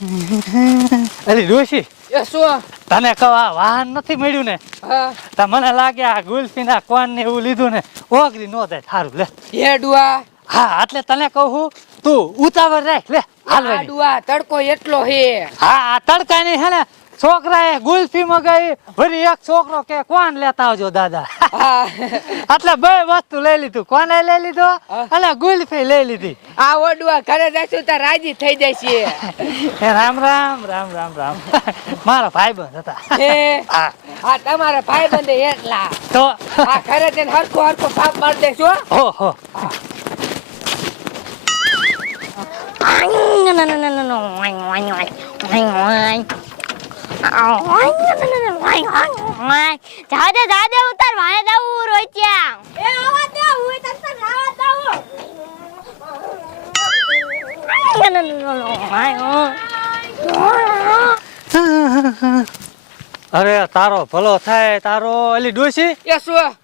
અલી ડોશી એ શું? તને કહો આ વાહન નથી મળ્યું ને હા તો મને લાગે આ ગુલ્ફીના કોન ને એવું લીધું ને ઓગરી નો જાય સારું લે હેડુઆ હા એટલે તને કહું તું ઉતાવળ રાખ લે હાલવાની આડુઆ તડકો એટલો હે. હા આ તડકા ની હે ને છોકરાએ ગુલ્ફી મગાઈ વળી એક છોકરો કે કોણ લેતા આવજો દાદા હા એટલે બે વસ્તુ લઈ લીધું કોને લઈ લીધો અને ગુલ્ફી લઈ લીધી આ ઓડુઆ ઘરે જઈશું તો રાજી થઈ જશે. એ રામ રામ રામ રામ રામ મારા ભાઈબંધ હતા હે હા આ તમારા ભાઈ બંધ એટલા તો આ ઘરે જઈને હરખો હરખો પાપ મારી દેશો. ઓહો દાદા ઉતાર વાને જાવું રોચ્યા એ આવા દે હું તને રાવા જાવું. અરે તારો ભલો થાય તારો એલી ડોશી એ શું?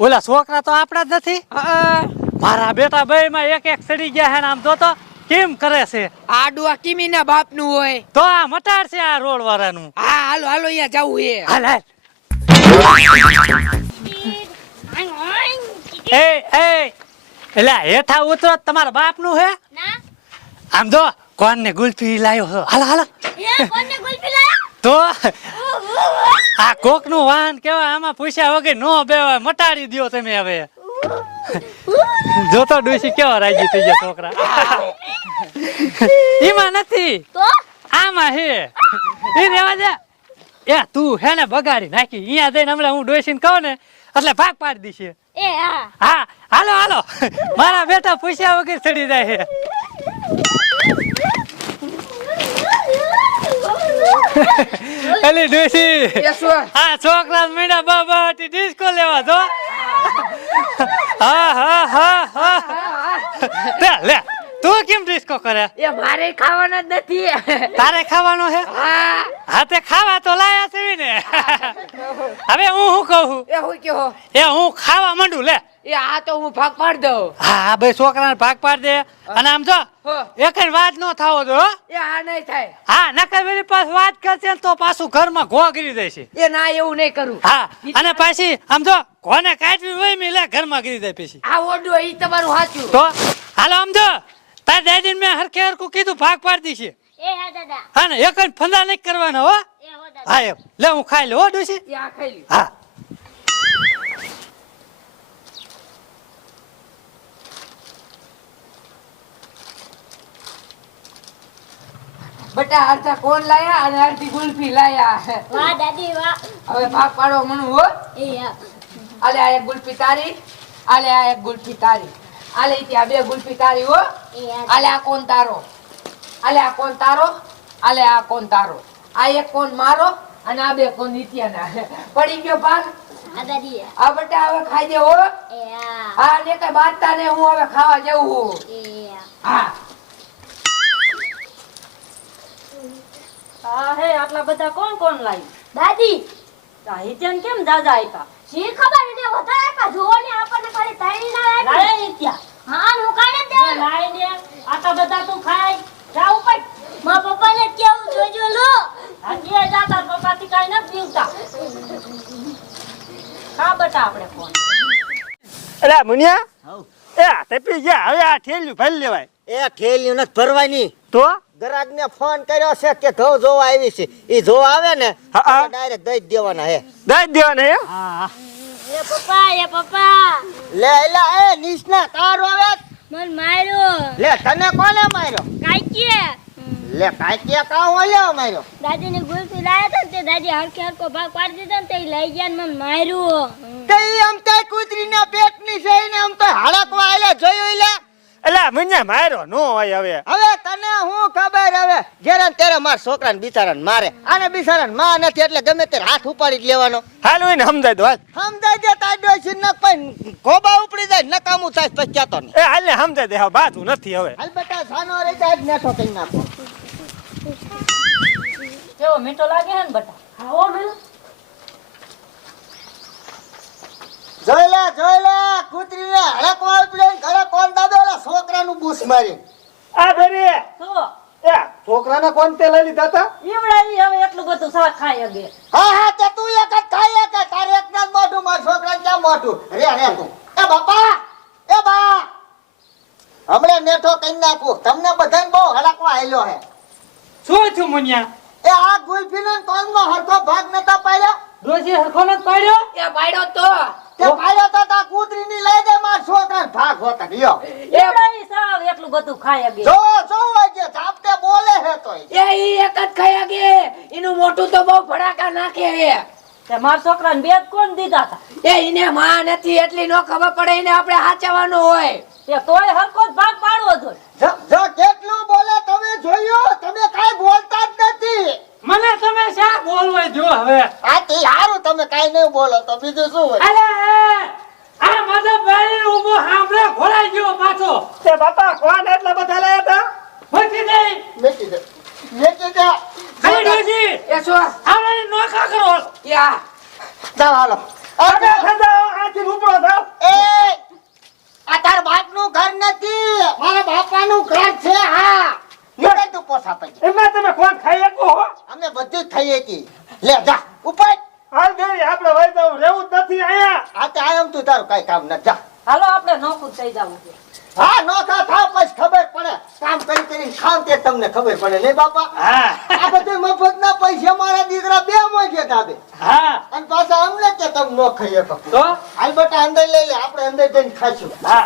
ઓલા છોકરા તો આપણા જ નથી હા મારા બેટા બે માં એક એક સડી ગયા હે ને આમ જોતો કેમ કરે છે આડુઆ કિમી ના બાપ નું હોય. તો આ મટાડ છે આ રોડ વાળાનું હા હાલો હાલો અહીંયા જવું હે. હાલ હાલ એ એલા હેઠા ઉતરો તમારા બાપ નું હે ના આમ જો કોણ ને ગુલ્ફી લાયો હો હાલ હાલ એ કોને ગુલ્ફી લાયા તો આ કોક નું વાહન કેવાય આમાં પૂછ્યા વગર નો બેવાય મટાડી દ્યો તમે હવે જોતો ડોશી કેવા રાજી થઈ ગયા છોકરા એમાં નથી તો આમાં હે એ રેવા દે એ તું હે ને બગાડી નાખી અહીંયા જઈને હમણાં હું ડોશીને કહું ને એટલે ભાગ પાડી દીશે એ હા હા હાલો હાલો મારા બેટા પૂછ્યા વગર ચડી જાય છે અલી ડોશી એ શું? આ છોકરા મીડા બાબા ડિસ્કો લેવા જો હા હા હા હા લે લે તું કેમ ડિસ્કો કરે એ મારે ખાવાના જ નથી. તારે ખાવાનો છે હા હા તે ખાવા તો લાયા છે ને હવે હું શું કહું એ હું કહો એ હું ખાવા માંડું લે એ આ તો હું ભાગ પાડ દઉં. હા બે છોકરાને ભાગ પાડ દે અને આમ જો હો. એકય વાત ન થાવો જો હો. એ આ નહીં થાય. હા નકર વેલી પાસ વાત કરશે ને તો પાછું ઘરમાં ઘોઘરી દેશે એ ના એવું નહીં કરું. હા અને પાછી આમ જો કોને કાઢવી હોય મે લે ઘરમાં કરી દે પછી આ ઓડું ઈ તમારું સાચું. તો હાલો આમ જો તાર દાદીને મેં હરખે હરખું કીધું ભાગ પાડી દીશે એ હા દાદા હા ને એકય ફંદા નહીં કરવાના હો એ હો દાદા હા એમ લે હું ખાઈ લઉં હો ડોશી એ આ ખાઈ લ્યો. હા બટા અડધા કોણ લાયા અને અડધી ગુલ્ફી લાયા. વાહ દાદી વાહ હવે ભાગ પાડવા મનું હો. એ હા આલે આ એક ગુલ્ફી તારી, આલે આ એક ગુલ્ફી તારી, આલે ત્યાં બે ગુલ્ફી તારી હો. એ હા આલે આ કોણ તારો, આલે આ કોણ તારો, આલે આ કોણ તારો, આ એક કોણ મારો અને આ બે કોણ નિત્યાના. પડી ગયો ભાગ. આ દાદી આ બટા હવે ખાઈ દે હો. એ હા હા ને કઈ બાંધતા ને હું હવે ખાવા જવું. એ હા હા હે આટલા બધા કોણ કોણ લાવી દાદી સાહિત્યન કેમ દાદા આપ્યા શી ખબર એને વધારે કા જોવાની આપણને ખાલી તાળી ના લાગી લાય ને ત્યાં હા હું કાઢે દે લાય ને આટલા બધા તું ખાય જા ઉપર મારા પપ્પાને કેવું જોજો લો હાજી જા તાર પપ્પાથી કાઈ ન પીવતા ખા બટા આપણે કોણ અરે મુનિયા એ તે પી ગયા હવે આ ઠેલ્યું ભરી લેવાય એ ઠેલ્યું નથી ભરવાની તો ગરાગ ને ફોન કર્યો છે કે ઘઉં જોવા આવી છે ઈ જોવા આવે ને હા, હા. ડાયરેક્ટ દઈ જ દેવાના હે દઈ જ દેવાના હે એ પપ્પા લે લે એ નિષ્ણા તારો આવે મન માર્યો લે તને કોને માર્યો કાઈ લે કાઈ કા ઓલ્યો માર્યો દાદી ને ગુલ્ફી લાયા હતા ને તે દાદી હરખે હરખો ભાગ પાડી દીધો ને તે લઈ ગયા ને મને માર્યું તે ઈ આમ તો કૂતરીના પેટની છે ને આમ તો હળકવા આલે જોયું લે એટલે મુનિયા માર્યો નો હોય હવે હવે તને હું ખબર હવે ઘેરે ને તેરે માર છોકરાને બિચારાને મારે આને બિચારાને માં નથી એટલે ગમે તે હાથ ઉપાડી જ લેવાનો હાલ હોય ને સમજાય દો હાલ સમજાય દે તાર ડોસી ન કોઈ ગોબા ઉપડી જાય નકામું થાય પછી કહેતો ને એ હાલ ને સમજાય દે હા બાતું નથી હવે હાલ બેટા સાનો રહી જાય જ નેઠો કરી નાખો કેવો મીઠો લાગે હે ને બટા ખાવો ને જોઈ લે કૂતરીને હળકવા ઉપડે ઘરે કોણ દાદો ઓલા છોકરાનું બૂસ મારી આ ભરી તો એ છોકરાને કોણ તે લઈ લીધા તા ઈવડાવી હવે એટલું બધું શાક ખાઈ અગે હા તે તું એક જ ખાઈ કે તારે એક જ મોઢું માર છોકરા ક્યાં મોઢું રે તું એ બાપા એ બા હમણે નેઠો કઈ નાખું તમને બધાને બહુ હલાકવા આલ્યો હે શું થયું મુનિયા એ આ ગુલફીનો કોણનો હરખો ભાગ નતા પાડ્યો ડોશી હરખો નત પાડ્યો એ પાડ્યો તો તે પાડ્યો તો તા કૂતરીની લઈ દે માર છોકરાને ભાગ હોતા લ્યો ઈવડાવી સાવ એટલું બધું ખાઈ અગે જો કે જાપતે બોલે હે તોય એ ઈ એક જ ખાયા કે એનું મોટું તો બહુ ભડાકા નાખે હે તે મારા છોકરાને બેદ કોણ દીધા હતા એ ઈને માં નથી એટલી નો ખબર પડે એને આપણે હાચવાનું હોય એ તોય હરખો જ ભાગ પાડવો જોઈએ જો કેટલું બોલે તમે જોયું તમે કાઈ બોલતા જ નથી મને તમે શા બોલવા જો હવે આ તે હારું તમે કાઈ નહીં બોલો તો બીજું શું હોય અલે આ મદદ ભાઈ ઉભો સાંભળે ઘોડાઈ ગયો પાછો તે બાપા કોણ એટલા બધા લાયા તા ફટી દે મેકી દે ખાલી ડોશી એ શું આપણે નોખા કરો યા જાવ હાલો તમે સજાઓ આથી રૂપડો થાવ એ આ તાર બાપનું ઘર નથી મારા બાપાનું ઘર છે હા લે તું પોસા પડી એમાં તમે કોણ ખાઈ શકો હો અમે બધું જ ખાઈએ કી લે જા ઉપર હાલ દેવી આપણે વઈ જવું રહેવું જ નથી અહીંયા આ તે આયમ તું તારું કઈ કામ ન જા હાલો આપણે નોખું થઈ જવું છે હા નોખા થાવ પછી ખબર પડે કામ કરી કરીને ખાવ તે તમને ખબર પડે નહીં બાપા હા આ બધું મફતના પૈસા મારા દીકરા બે મોજે ધાબે હા અને પાછા અમને કે તમે નો ખાઈ શકો તો હાલ બટા અંદર લઈ લે આપણે અંદર જઈને ખાશું હા